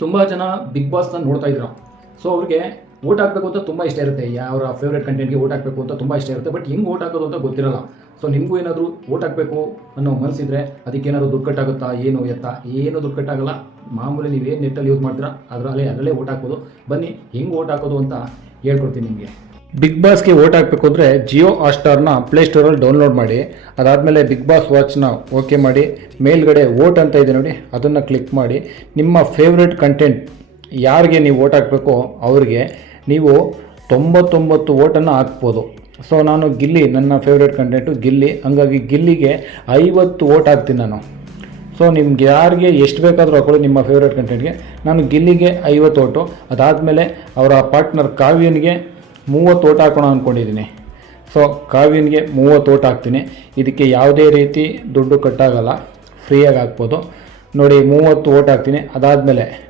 ತುಂಬ ಜನ ಬಿಗ್ ಬಾಸ್ನ ನೋಡ್ತಾ ಇದ್ರು. ಸೊ ಅವ್ರಿಗೆ ಓಟ್ ಹಾಕಬೇಕು ಅಂತ ತುಂಬ ಇಷ್ಟ ಇರುತ್ತೆ, ಅವರ ಫೇವ್ರೇಟ್ ಕಂಟೆಂಟ್ಗೆ ಓಟ್ ಹಾಕಬೇಕು ಅಂತ ತುಂಬ ಇಷ್ಟ ಇರುತ್ತೆ. ಬಟ್ ಹೆಂಗೆ ಓಟ್ ಹಾಕೋದು ಅಂತ ಗೊತ್ತಿರಲ್ಲ. ಸೊ ನಿಮಗೂ ಏನಾದರೂ ಓಟ್ ಹಾಕಬೇಕು ಅನ್ನೋ ಮನಸ್ಸಿದ್ರೆ ಅದಕ್ಕೇನಾದ್ರು ದುಡ್ಡು ಕಟ್ಟಾಗುತ್ತಾ, ಏನು ದುಡ್ಡು ಕಟ್ಟಾಗಲ್ಲ. ಮಾಮೂಲಿ ನೀವೇನು ನೆಟ್ಟಲ್ಲಿ ಯೂಸ್ ಮಾಡ್ತೀರಾ ಅದರಲ್ಲೇ ಓಟ್ ಹಾಕೋದು. ಬನ್ನಿ ಹೆಂಗೆ ಓಟ್ ಹಾಕೋದು ಅಂತ ಹೇಳ್ಕೊಡ್ತೀನಿ ನಿಮಗೆ. ಬಿಗ್ ಬಾಸ್ಗೆ ಓಟ್ ಹಾಕಬೇಕು ಅಂದರೆ ಜಿಯೋ ಹಾಟ್‌ಸ್ಟಾರ್ನ ಪ್ಲೇಸ್ಟೋರಲ್ಲಿ ಡೌನ್ಲೋಡ್ ಮಾಡಿ, ಅದಾದಮೇಲೆ ಬಿಗ್ ಬಾಸ್ ವಾಚ್ನ ಓಕೆ ಮಾಡಿ, ಮೇಲ್ಗಡೆ ಓಟ್ ಅಂತ ಇದೆ ನೋಡಿ, ಅದನ್ನು ಕ್ಲಿಕ್ ಮಾಡಿ. ನಿಮ್ಮ ಫೇವ್ರೆಟ್ ಕಂಟೆಂಟ್ ಯಾರಿಗೆ ನೀವು ಓಟ್ ಹಾಕಬೇಕೋ ಅವ್ರಿಗೆ ನೀವು 99 ಓಟನ್ನು ಹಾಕ್ಬೋದು. ಸೊ ನಾನು ಗಿಲ್ಲಿ, ನನ್ನ ಫೇವ್ರೆಟ್ ಕಂಟೆಂಟು ಗಿಲ್ಲಿ, ಹಂಗಾಗಿ ಗಿಲ್ಲಿಗೆ 50 ಓಟ್ ಹಾಕ್ತೀನಿ ನಾನು. ಸೊ ನಿಮ್ಗೆ ಯಾರಿಗೆ ಎಷ್ಟು ಬೇಕಾದರೂ ಹಾಕೊಳ್ಳಿ ನಿಮ್ಮ ಫೇವ್ರೆಟ್ ಕಂಟೆಂಟ್ಗೆ. ನಾನು ಗಿಲ್ಲಿಗೆ 50 ಓಟು, ಅದಾದಮೇಲೆ ಅವರ ಪಾರ್ಟ್ನರ್ ಕಾವ್ಯನಿಗೆ 30 ಓಟ್ ಹಾಕೋಣ ಅಂದ್ಕೊಂಡಿದ್ದೀನಿ. ಸೊ ಕಾವ್ಯನಿಗೆ 30 ಓಟ್ ಹಾಕ್ತೀನಿ. ಇದಕ್ಕೆ ಯಾವುದೇ ರೀತಿ ದುಡ್ಡು ಕಟ್ಟಾಗಲ್ಲ, ಫ್ರೀಯಾಗಿ ಹಾಕ್ಬೋದು ನೋಡಿ. 30 ಓಟ್ ಹಾಕ್ತೀನಿ. ಅದಾದಮೇಲೆ